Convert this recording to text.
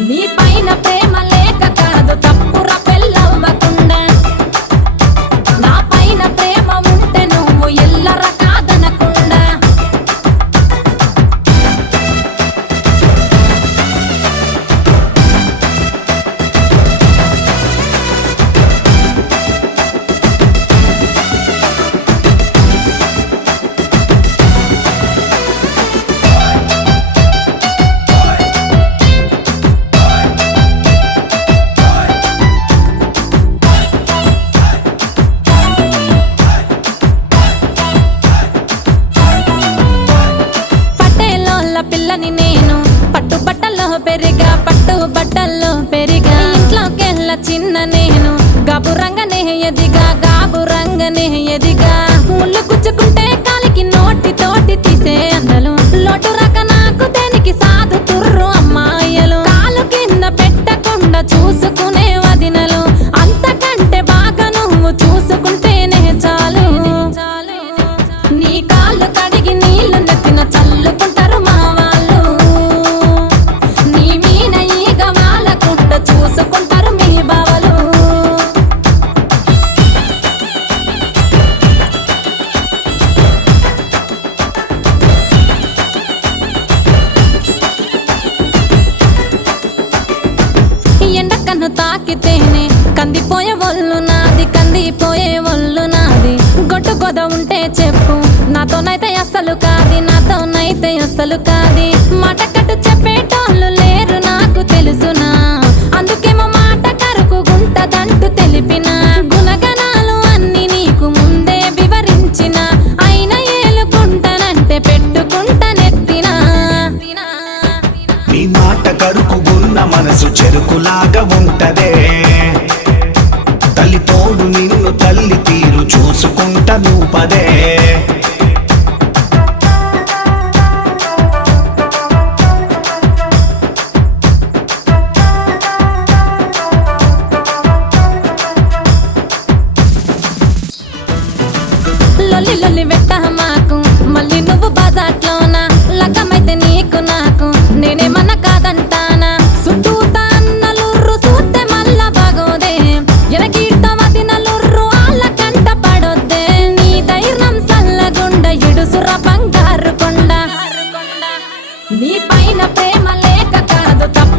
నీ పైన ప్రేమ లేక కాదు తప్పుర పెళ్ళవ్వకుండా నా పైన ప్రేమ ఉంటే నువ్వు ఎల్లర కాదనకుండా పిల్లని నేను పట్టుబట్టల్లో పెరిగా పట్టుబట్టల్లో పెరిగా ఇంట్లోకెళ్ళ చిన్న నేను గాబురంగనే ఎదిగా గాబురంగనే ఎదిగా ముళ్ళు గుచ్చుకుంటే కాలికి నోటి తోటి తీసే అందలు లోటు రక నాకు దేనికి సాధు తుర్రు అమ్మాయిలు కాలు కింద పెట్టకుండా చూసుకునే వదినలు అంతకంటే బాగా నువ్వు చూసుకుంటేనే చాలు నీ కాళ్ళు కడిగి నీళ్లు నెత్తిన చల్లుకుంటారు మా వాళ్ళు నీ మీన ఈగ వాలకుండా చూసుకుంటారు మీ బావలు ఎండకన్ను తాకితేనే కందిపోయే ఒళ్ళు నాది కందిపోయే ఒళ్ళు నాది గొడ్డు గొద ఉంటే చెప్పు నాతోనైతే అస్సలు కాది నాతోనైతే అస్సలు కాది మాట కట్టు చెప్పేటోళ్ళు లేరు నాకు తెలుసునా అందుకేమో మాట కరుకు గుంటదంటూ తెలిపిన గుణగణాలు అన్ని నీకు ముందే వివరించిన అయినా ఏలుకుంటానంటే పెట్టుకుంటా నెత్తినా నీ మాట కరుకుగున్న మనసు చెరుకులాగా ఉంటదే తల్లి తోడు నిన్ను తల్లి తీరు చూసుకుంటా నువ్వదే లొల్లి లొల్లి వెట్ట మాకు మళ్ళీ నువ్వు బాజాట్లోనా లగ్గమైతే నీకు నాకు నేనేమన్నా కాదంటానా సుట్టూత అన్నలుర్రు చూస్తే మళ్ళా బాగోదే ఎనకీట వదినలుర్రు ఆళ్ళ కంట పడొద్దే నీ ధైర్యం సల్లగుండ ఇడుసుర బంగారు కొండ నీ పైన ప్రేమ లేక కాదు తప్ప